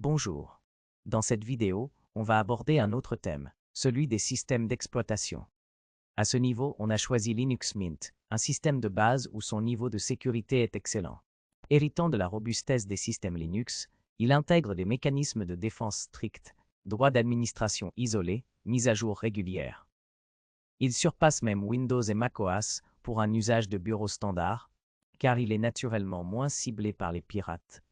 Bonjour. Dans cette vidéo, on va aborder un autre thème, celui des systèmes d'exploitation. À ce niveau, on a choisi Linux Mint, un système de base où son niveau de sécurité est excellent. Héritant de la robustesse des systèmes Linux, il intègre des mécanismes de défense stricts, droits d'administration isolés, mises à jour régulières. Il surpasse même Windows et macOS pour un usage de bureau standard, car il est naturellement moins ciblé par les pirates.